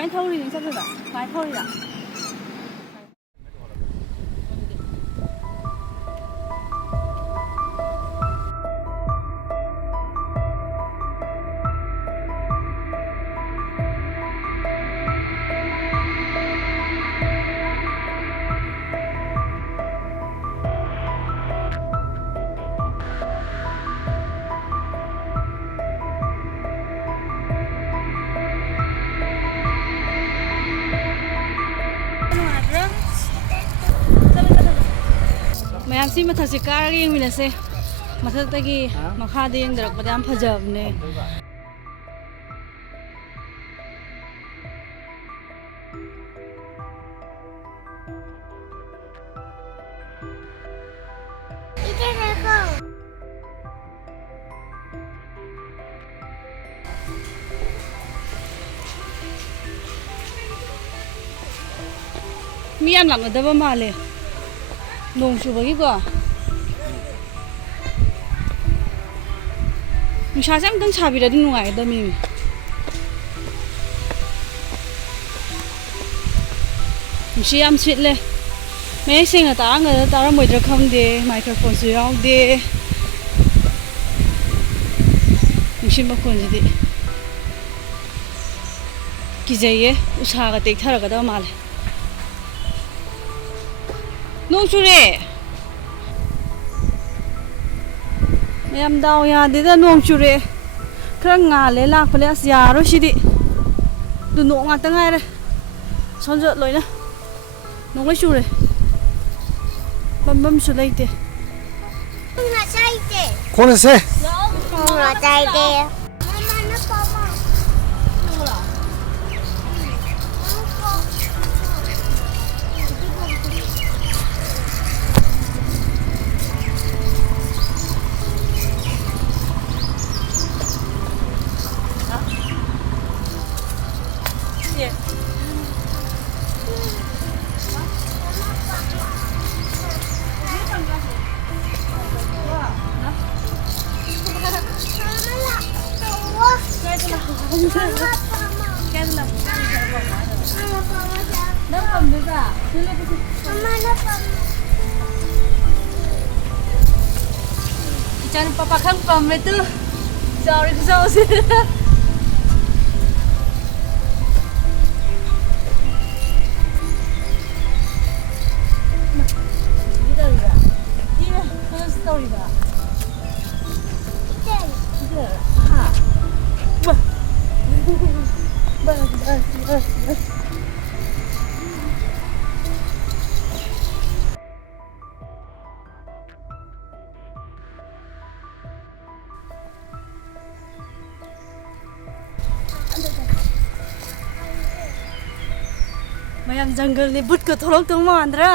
많이 타오르니 잡혀다. 많이 타오르다. ꯃꯌꯥꯝꯁꯤ ꯃꯊꯛꯁꯤ ꯀꯥꯔꯒ ꯌꯦꯡꯃꯤꯟꯅꯁꯦ ꯃꯊꯛꯇꯒꯤ ꯃꯈꯥꯗ ꯌꯦꯡꯗꯔꯛꯄꯗ ꯌꯥꯝ ꯐꯖꯕꯅꯦ ꯃꯤ ꯌꯥꯝ ꯂꯥꯛꯅꯗꯕ ꯃꯥꯜꯂꯦ ꯅꯣꯡ ꯆꯨꯕꯒꯤꯀꯣ ꯅꯨꯡꯁꯥꯁꯦ ꯑꯝꯇꯪ ꯁꯥꯕꯤꯔꯗꯤ ꯅꯨꯡꯉꯥꯏꯒꯗꯕꯅꯤ ꯅꯨꯡꯁꯤ ꯌꯥꯝ ꯁꯤꯠꯂꯦ ꯃꯌꯦꯛ ꯁꯦꯡꯅ ꯇꯥꯔꯝꯒꯗ꯭ꯔꯥ ꯇꯥꯔꯝꯃꯣꯏꯗ꯭ꯔꯥ ꯈꯪꯗꯦ ꯃꯥꯏꯀ꯭ꯔꯣꯐꯣꯟꯁꯨ ꯌꯥꯎꯗꯦ ꯅꯨꯡꯁꯤꯠ ꯃꯈꯣꯟꯁꯤꯗꯤ ꯀꯤꯖꯩꯌꯦ ꯎꯁꯥꯒ ꯇꯦꯛꯊꯔꯒꯗꯕ ꯃꯥꯜꯂꯦ ꯅꯣꯡ ꯆꯨꯔꯦ ꯃꯌꯥꯝ ꯗꯥꯎ ꯌꯥꯗꯦꯗ ꯅꯣꯡ ꯆꯨꯔꯦ ꯈꯔ ꯉꯥꯜꯂꯦ ꯂꯥꯛꯄꯅꯦ ꯑꯁ ꯌꯥꯔꯣꯏ ꯁꯤꯗꯤ ꯑꯗꯨ ꯅꯣꯡ ꯉꯥꯛꯇ ꯉꯥꯏꯔꯦ ꯁꯣꯝꯗ ꯂꯣꯏꯅ ꯅꯣꯡ ꯂꯣꯏ ꯆꯨꯔꯦ ꯕꯝꯕꯝꯁꯨ ꯂꯩꯇꯦ ꯈꯣꯟꯅꯁꯦ Jangan papa kan pam itu sorry sih mayam jungle ni but ko tholok tong mo andra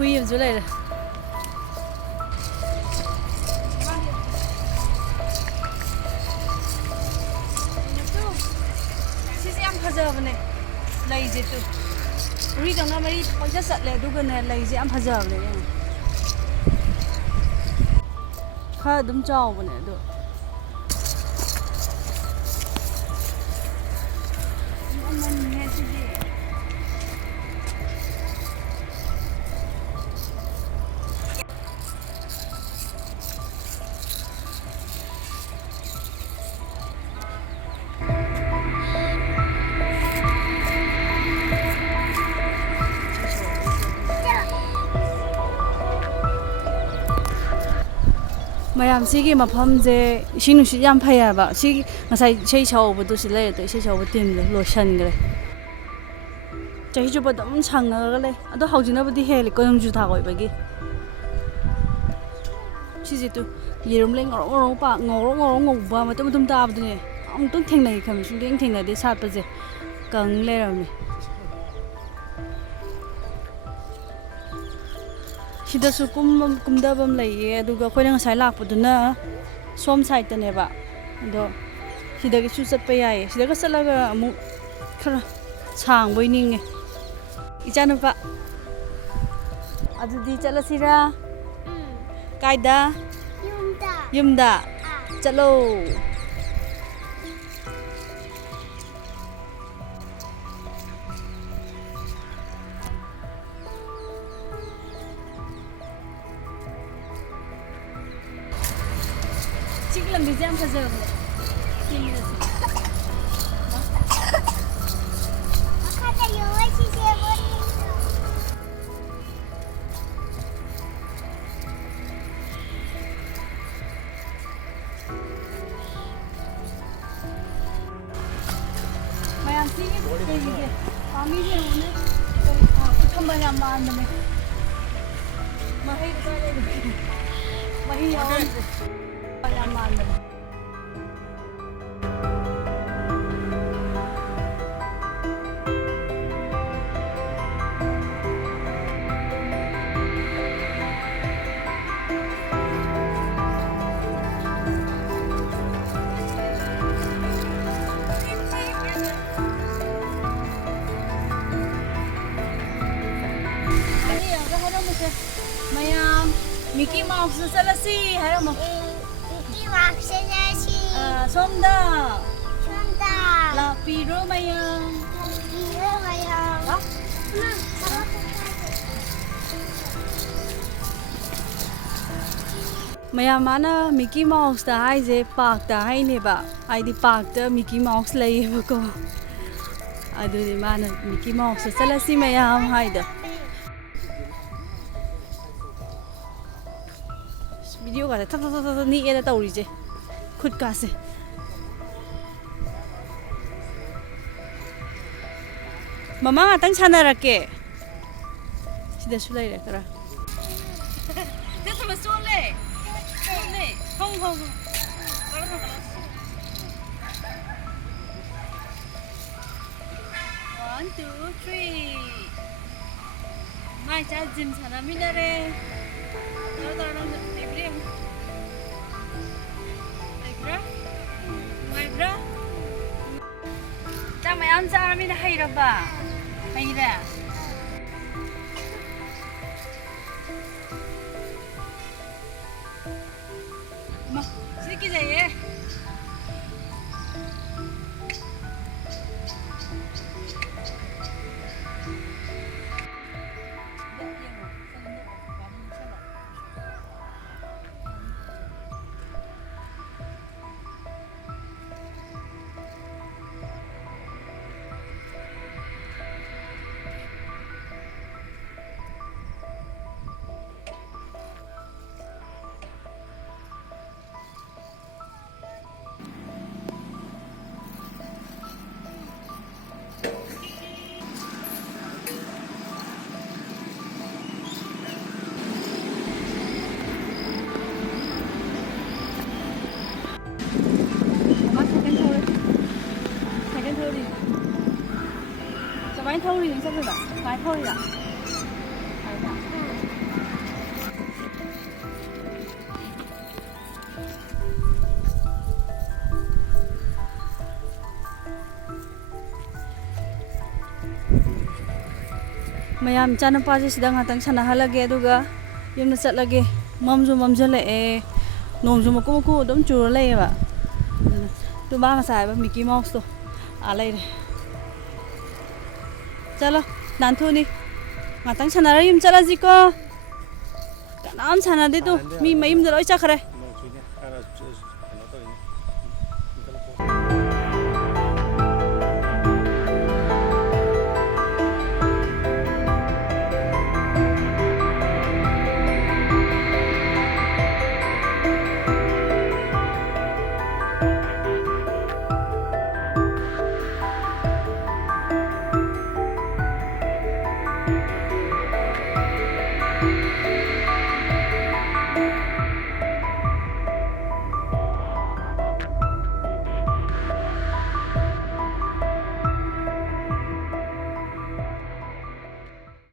hui am chu lai re sisi am phajabane lai je tu ri dang na mari pangja sat le du ga ne lai je am phajabane kha dum chaw bane do mayam sigi mafam je ising nusit yam phaya ba si ngasai sei chawbu du si le to sei chawbu tim lo shan gre chahi ju ba dam chang ga le ado haujina budi hel ko yong ju tha goi ba gi si je tu yerum le ngor ngor pa ngor ba ma tum ta ba du ne am tung theng nai kham su leng theng na de sat pa je kang le ram ni sidasu kumdabam laiye aduga khoina ngasai lakpaduna som side ta ne ba ado sidagi su chatpa yae sidaga salaga amu khara chang boi ninge ichanu pa adudi chalasira kaida yumda chalo Chicken bizam phajab le kimira se akata yo chi se boni mayam si ke ami je one kuthamba ya man me mahi ka le mahi yawan Yaman. Mayam, Mickey Mouse salasi, haram mo. Somda. La piro mayam. Mayam mana Mickey Mouse ta hai je park ta hai ne ba. Ai di park ta Mickey Mouse lai ba ko. Adu di mana Mickey Mouse salasi mayam hai da. Video ka ta ni era ta uri je. Khud ka se mama ngatang sanarake sida sulai re kara te sama sole hong 1 2 3 mai cha gym sana minare taro taro ebrem Bra ta mai am cha mi da hai ra ba hai ra ma siki jaye Cái bánh thâu thì sao vậy? Bánh thâu đi ạ? mayam chana pa ji sidang hatang sana halage aduga yumna chatlage mamju mamjale e nongju maku maku dum chur lei ba tu ba nga sai ba Mickey Mouse to alai re chalo nan thu ni ngatang sana ra yum chala ji ko kanam sana de tu mi mayim da loi cha khare